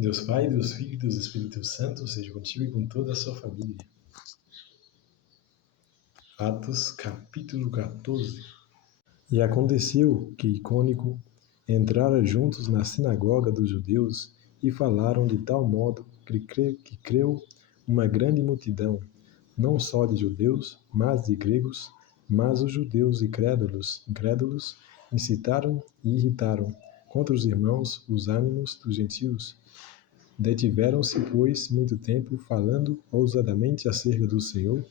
Deus Pai, Deus Filho e Deus Espírito Santo, seja contigo e com toda a sua família. Atos, capítulo 14. E aconteceu que Icônico entrara juntos na sinagoga dos judeus e falaram de tal modo que creu uma grande multidão, não só de judeus, mas de gregos, mas os judeus incrédulos incitaram e irritaram contra os irmãos os ânimos dos gentios. Detiveram-se, pois, muito tempo, falando ousadamente acerca do Senhor,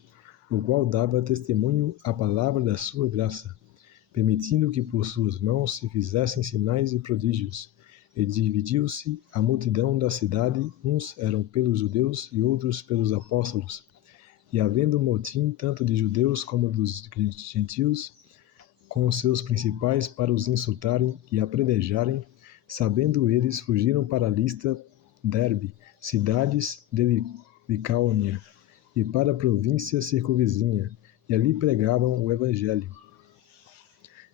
o qual dava testemunho à palavra da sua graça, permitindo que por suas mãos se fizessem sinais e prodígios. E dividiu-se a multidão da cidade, uns eram pelos judeus e outros pelos apóstolos. E havendo motim tanto de judeus como dos gentios, com os seus principais para os insultarem e apredrejarem, sabendo eles, fugiram para Listra, Derbe, cidades de Licáonia, e para a província circunvizinha, e ali pregavam o evangelho.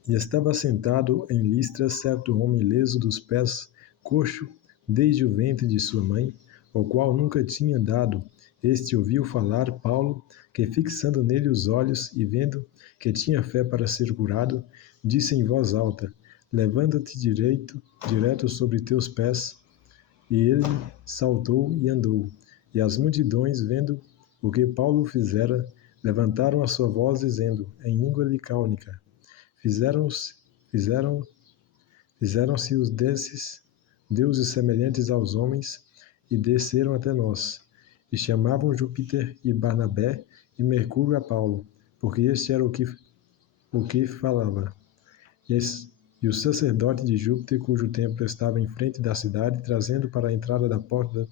E estava sentado em Listra certo homem leso dos pés, coxo, desde o ventre de sua mãe, o qual nunca tinha andado. Este ouviu falar Paulo, que fixando nele os olhos e vendo que tinha fé para ser curado, disse em voz alta: Levanta-te direto sobre teus pés. E ele saltou e andou. E as multidões, vendo o que Paulo fizera, levantaram a sua voz, dizendo, em língua licáunica: Fizeram-se os desses deuses semelhantes aos homens, e desceram até nós. E chamavam Júpiter e Barnabé e Mercúrio a Paulo, porque este era o que falava. E o sacerdote de Júpiter, cujo templo estava em frente da cidade, trazendo para a entrada da porta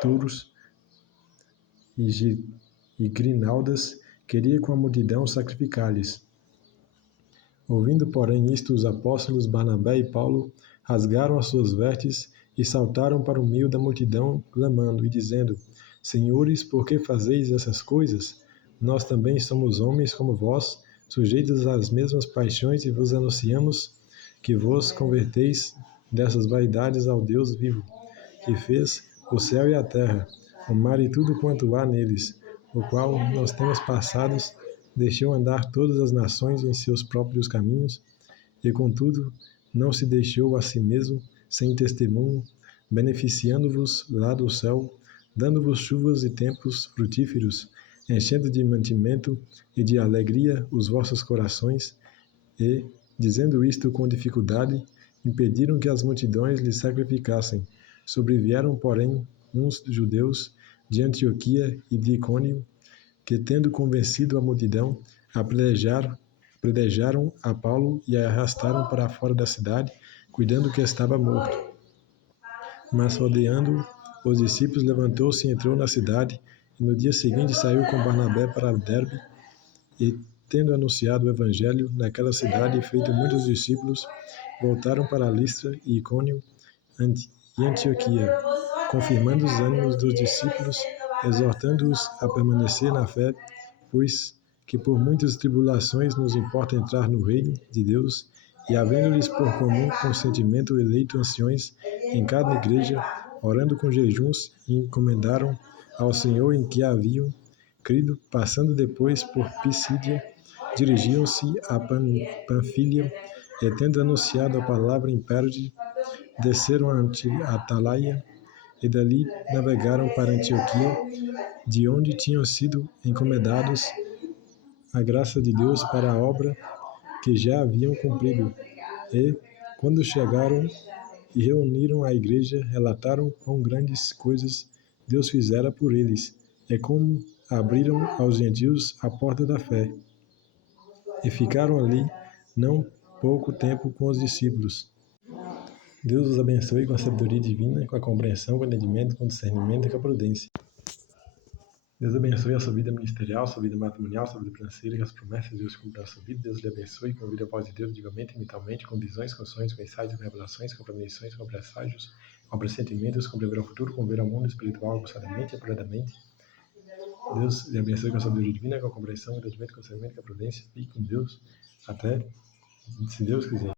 touros e grinaldas, queria com a multidão sacrificar-lhes. Ouvindo, porém, isto, os apóstolos Barnabé e Paulo rasgaram as suas vestes e saltaram para o meio da multidão, clamando e dizendo: Senhores, por que fazeis essas coisas? Nós também somos homens como vós, sujeitos às mesmas paixões, e vos anunciamos que vos converteis dessas vaidades ao Deus vivo, que fez o céu e a terra, o mar e tudo quanto há neles, o qual nos tempos passados deixou andar todas as nações em seus próprios caminhos, e contudo não se deixou a si mesmo sem testemunho, beneficiando-vos lá do céu, dando-vos chuvas e tempos frutíferos, enchendo de mantimento e de alegria os vossos corações, e, dizendo isto com dificuldade, impediram que as multidões lhe sacrificassem. Sobrevieram, porém, uns judeus de Antioquia e de Icônio, que, tendo convencido a multidão, apedrejaram a Paulo e a arrastaram para fora da cidade, cuidando que estava morto. Mas, rodeando os discípulos, levantou-se e entrou na cidade, e no dia seguinte saiu com Barnabé para Derbe, e, tendo anunciado o evangelho naquela cidade e feito muitos discípulos, voltaram para Listra e Icônio e Antioquia, confirmando os ânimos dos discípulos, exortando-os a permanecer na fé, pois que por muitas tribulações nos importa entrar no reino de Deus, e havendo-lhes por comum consentimento eleito anciões em cada igreja, orando com jejuns, encomendaram ao Senhor em que haviam crido. Passando depois por Pisídia, dirigiam-se a Panfília, e tendo anunciado a palavra em Perge, desceram a Atalaia, e dali navegaram para Antioquia, de onde tinham sido encomendados a graça de Deus para a obra que já haviam cumprido. E, quando chegaram e reuniram a igreja, relataram quão grandes coisas Deus fizera por eles, e como abriram aos gentios a porta da fé. E ficaram ali não pouco tempo com os discípulos. Deus os abençoe com a sabedoria divina, com a compreensão, com o entendimento, com o discernimento e com a prudência. Deus abençoe a sua vida ministerial, sua vida matrimonial, sua vida financeira, que as promessas de Deus cumpram a sua vida. Deus lhe abençoe com a vida após de Deus, dignamente, mentalmente, com visões, com sonhos, com insights, com revelações, com premonições, com presságios, com pressentimentos, com prever o futuro, com ver ao mundo espiritual aguçadamente e apuradamente. Deus lhe abençoe com a sabedoria divina, com a compreensão, com o entendimento, com o discernimento, com a prudência. Fique com Deus até, se Deus quiser.